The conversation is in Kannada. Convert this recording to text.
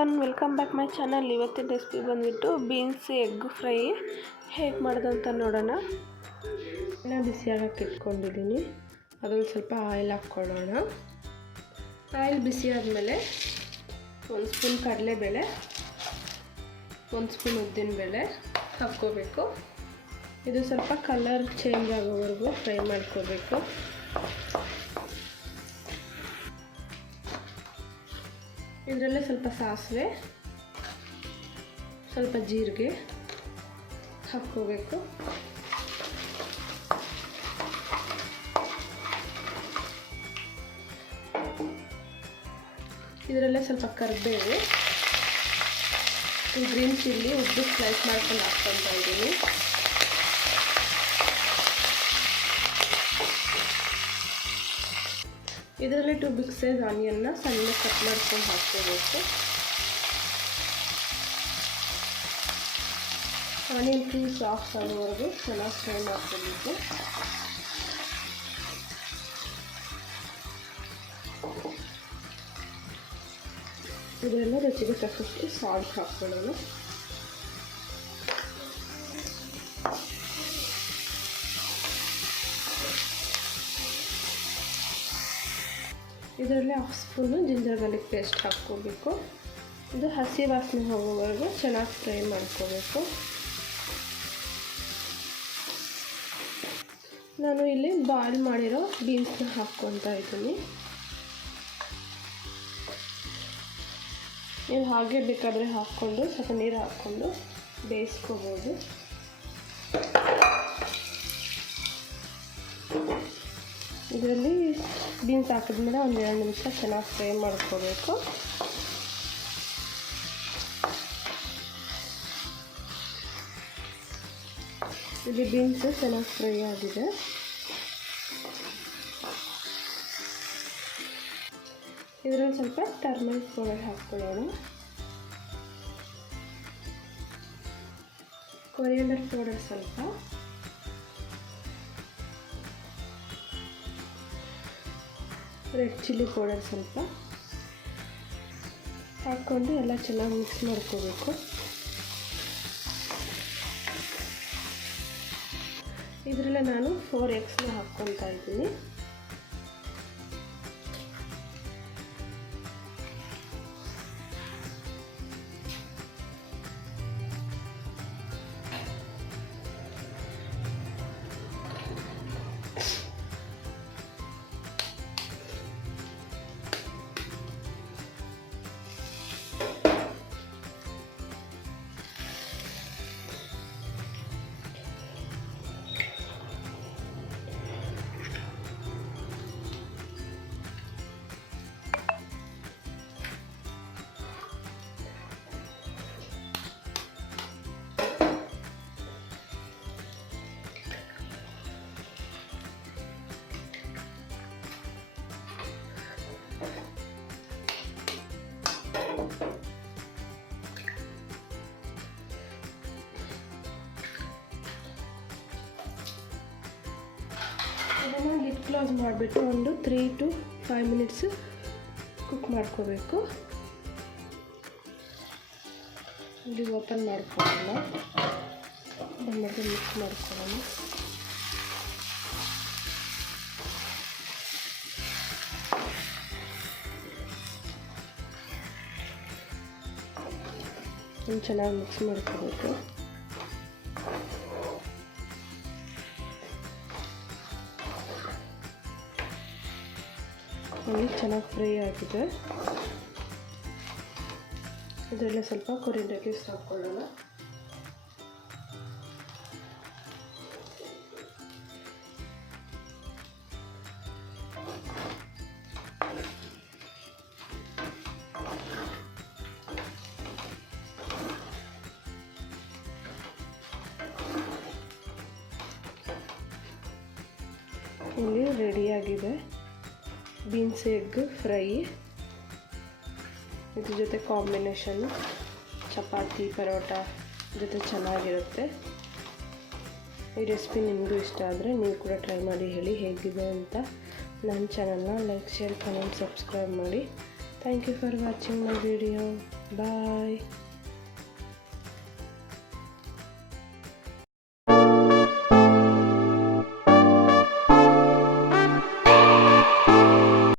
Everyone, welcome back my channel. ಇವತ್ತಿನ ರೆಸಿಪಿ ಬಂದುಬಿಟ್ಟು ಬೀನ್ಸ್ ಎಗ್ ಫ್ರೈ ಹೇಗೆ ಮಾಡೋದಂತ ನೋಡೋಣ. ನಾನು ಬಿಸಿಯಾಗಕ್ಕೆ ಇಟ್ಕೊಂಡಿದ್ದೀನಿ. ಅದೊಂದು ಸ್ವಲ್ಪ ಆಯಿಲ್ ಹಾಕ್ಕೊಳ್ಳೋಣ. ಆಯಿಲ್ ಬಿಸಿ ಆದಮೇಲೆ 1 ಸ್ಪೂನ್ ಕಡಲೆಬೇಳೆ, 1 ಸ್ಪೂನ್ ಉದ್ದಿನಬೇಳೆ ಹಾಕ್ಕೋಬೇಕು. ಇದು ಸ್ವಲ್ಪ ಕಲರ್ ಚೇಂಜ್ ಆಗೋವರೆಗೂ ಫ್ರೈ ಮಾಡ್ಕೋಬೇಕು. ಇದರಲ್ಲೇ ಸ್ವಲ್ಪ ಸಾಸಿವೆ, ಸ್ವಲ್ಪ ಜೀರಿಗೆ ಹಾಕ್ಕೋಬೇಕು. ಇದರಲ್ಲೇ ಸ್ವಲ್ಪ ಕರಿಬೇವು, ಗ್ರೀನ್ ಚಿಲ್ಲಿ ಉದ್ದು ಸ್ಲೈಸ್ ಮಾಡ್ಕೊಂಡು ಹಾಕ್ಕೊತಾ ಇದ್ದೀನಿ. ಇದರಲ್ಲಿ 2 ಬಿಗ್ ಸೈಜ್ ಆನಿಯನ್ನ ಸಣ್ಣ ಕಟ್ ಮಾಡ್ಕೊಂಡು ಹಾಕ್ಕೋಬೇಕು. ಆನಿಯನ್ ಫುಲ್ ಸಾಫ್ಟ್ ಆಗೋವರೆಗೂ ಚೆನ್ನಾಗಿ ಫ್ರೈ ಮಾಡ್ಕೋಬೇಕು. ಇದೆಲ್ಲ ರುಚಿಗೆ ತಕ್ಕಷ್ಟು ಸಾಲ್ಟ್ ಹಾಕ್ಕೊಳ್ಳೋಣ. ಇದರಲ್ಲಿ 1/2 ಸ್ಪೂನು ಜಿಂಜರ್ ಗಾರ್ಲಿಕ್ ಪೇಸ್ಟ್ ಹಾಕ್ಕೋಬೇಕು. ಇದು ಹಸಿ ವಾಸನೆ ಹೋಗೋವರೆಗೂ ಚೆನ್ನಾಗಿ ಫ್ರೈ ಮಾಡ್ಕೋಬೇಕು. ನಾನು ಇಲ್ಲಿ ಬಾಯ್ಲ್ ಮಾಡಿರೋ ಬೀನ್ಸ್ನ ಹಾಕ್ಕೊತಾ ಇದ್ದೀನಿ. ನೀವು ಹಾಗೆ ಬೇಕಾದರೆ ಹಾಕ್ಕೊಂಡು ಸ್ವಲ್ಪ ನೀರು ಹಾಕ್ಕೊಂಡು ಬೇಯಿಸ್ಕೋಬೋದು. ಇದರಲ್ಲಿ ಬೀನ್ಸ್ ಹಾಕಿದ್ಮೇಲೆ 1-2 ನಿಮಿಷ ಚೆನ್ನಾಗಿ ಫ್ರೈ ಮಾಡ್ಕೋಬೇಕು. ಇಲ್ಲಿ ಬೀನ್ಸ್ ಚೆನ್ನಾಗಿ ಫ್ರೈ ಆಗಿದೆ. ಇದರಲ್ಲಿ ಸ್ವಲ್ಪ ಟರ್ಮರಿಕ್ ಪೌಡರ್ ಹಾಕ್ಕೊಳ್ಳೋಣ. ಕೊರಿಯಾಂಡರ್ ಪೌಡರ್ ಸ್ವಲ್ಪ, ರೆಡ್ ಚಿಲ್ಲಿ ಪೌಡರ್ ಸ್ವಲ್ಪ ಹಾಕ್ಕೊಂಡು ಎಲ್ಲ ಚೆನ್ನಾಗಿ ಮಿಕ್ಸ್ ಮಾಡ್ಕೋಬೇಕು. ಇದರಲ್ಲೇ ನಾನು 4 ಎಗ್ಸ್ನ ಹಾಕ್ಕೊತಾ ಇದ್ದೀನಿ. ಇದನ್ನು ಲಿಡ್ ಕ್ಲೋಸ್ ಮಾಡಿಬಿಟ್ಟು ಒಂದು 3 to 5 ಮಿನಿಟ್ಸ್ ಕುಕ್ ಮಾಡ್ಕೋಬೇಕು. ಇಲ್ಲಿ ಓಪನ್ ಮಾಡ್ಕೊಳ್ಳೋಣ, ಆಮೇಲೆ ಮಿಕ್ಸ್ ಮಾಡ್ಕೊಳ್ಳೋಣ. ಚೆನ್ನಾಗಿ ಮಿಕ್ಸ್ ಮಾಡ್ಕೋಬೇಕು. ಚೆನ್ನಾಗಿ ಫ್ರೈ ಆಗಿದೆ. ಇದರಲ್ಲೇ ಸ್ವಲ್ಪ ಕೊರಿಯಾಂಡರ್ ಲೀವ್ಸ್ ಹಾಕ್ಕೊಳ್ಳೋಣ. ಇಲ್ಲಿ ರೆಡಿಯಾಗಿದೆ ಬೀನ್ಸ್ ಎಗ್ ಫ್ರೈ. ಇದ್ರ ಜೊತೆ ಕಾಂಬಿನೇಷನ್ ಚಪಾತಿ ಪರೋಟ ಜೊತೆ ಚೆನ್ನಾಗಿರುತ್ತೆ. ಈ ರೆಸಿಪಿ ನಿಮಗೂ ಇಷ್ಟ ಆದರೆ ನೀವು ಕೂಡ ಟ್ರೈ ಮಾಡಿ ಹೇಳಿ ಹೇಗಿದೆ ಅಂತ. ನನ್ನ ಚಾನಲ್ನ ಲೈಕ್, ಶೇರ್, ಕಮೆಂಟ್, ಸಬ್ಸ್ಕ್ರೈಬ್ ಮಾಡಿ. Thank you for watching my video. Bye.